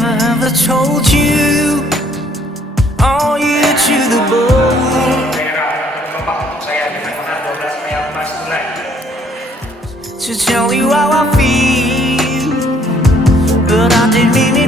never told you, all you to the bone, to tell you how I feel, but I didn't mean